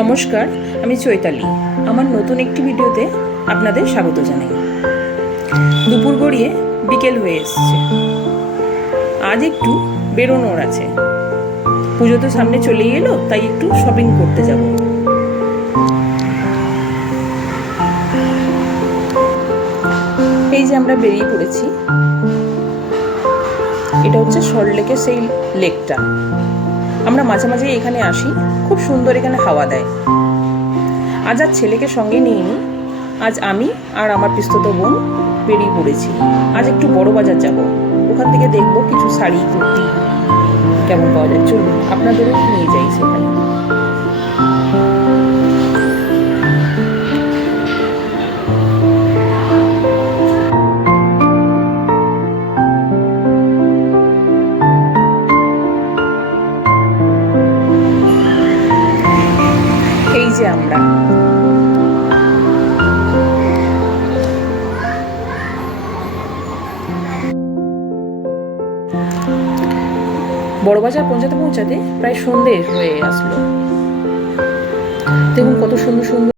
নমস্কার, আমি চৈতালি। আমার নতুন একটি ভিডিওতে আপনাদের স্বাগত জানাই। দুপুর গড়িয়ে বিকেল হয়ে এসছে। আজ একটু বেরোনোর আছে। পুজো তো সামনে চলেই এলো, তাই একটু শপিং করতে যাব। এই যে আমরা বেরিয়ে পড়েছি। এটা হচ্ছে সল্টলেকের সেই লেকটা। আমরা মাঝে মাঝে এখানে আসি, খুব সুন্দর এখানে হাওয়া দেয়। আজ আর ছেলেকে সঙ্গে নিইনি, আজ আমি আর আমার পিস্তত বোন বেরিয়ে পড়েছি। আজ একটু বড় বাজার যাব, ওখান থেকে দেখবো কিছু শাড়ি কুর্তি কেমন পাওয়া যায়। চলুন আপনাদেরও নিয়ে যাই সেখানে। এই যে আমরা বড়বাজার পৌঁছাতে পৌঁছাতে প্রায় সন্ধে হয়ে আসলো। দেখুন কত সুন্দর সুন্দর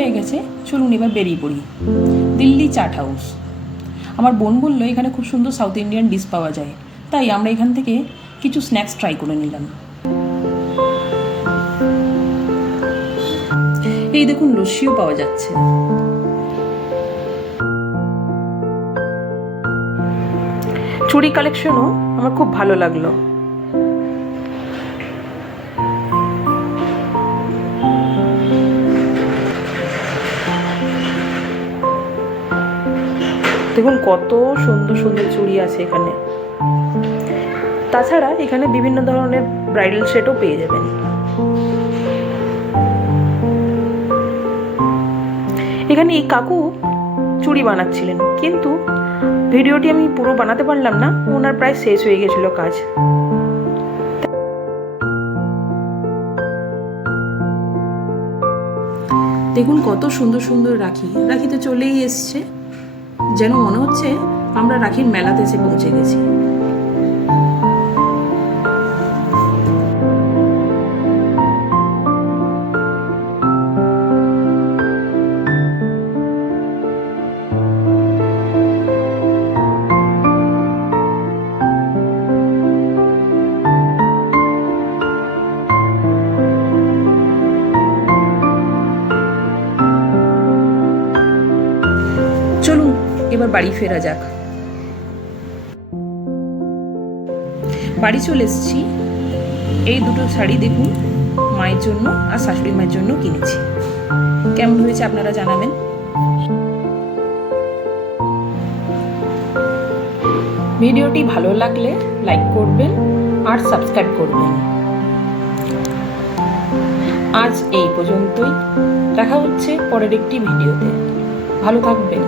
হয়ে গেছে। চলুন এবার বেরিয়ে পড়ি। দিল্লি চাট হাউস। আমার বোন বললো এখানে খুব সুন্দর সাউথ ইন্ডিয়ান ডিশ পাওয়া যায়, তাই আমরা এখান থেকে কিছু স্ন্যাক্স ট্রাই করে নিলাম। এই দেখুন লস্যিও পাওয়া যাচ্ছে। চুড়ি কালেকশনও আমার খুব ভালো লাগলো। দেখুন কত সুন্দর সুন্দর চুড়ি আছে এখানে। তাছাড়া এখানে বিভিন্ন ধরনের ব্রাইডাল সেটও পেয়ে যাবেন। এখানে এই কাকু চুড়ি বানাচ্ছিলেন, কিন্তু ভিডিওটি আমি পুরো বানাতে পারলাম না, ওনার প্রায় শেষ হয়ে গেছিল কাজ। দেখুন কত সুন্দর সুন্দর রাখি। রাখিতে চলেই এসছে, যেন মনে হচ্ছে আমরা রাখির মেলাতে এসে পৌঁছে গেছি। চলুন এবার বাড়ি ফেরা যাক। বাড়ি চলে এসেছি। এই দুটো শাড়ি দেখুন, মায়ের জন্য আর শাশুড়ি মায়ের জন্য কিনেছি। কেমন হয়েছে আপনারা জানাবেন। ভিডিওটি ভালো লাগলে লাইক করবেন আর সাবস্ক্রাইব করবেন। আজ এই পর্যন্তই। দেখা হচ্ছে পরের একটি ভিডিওতে। ভালো থাকবেন।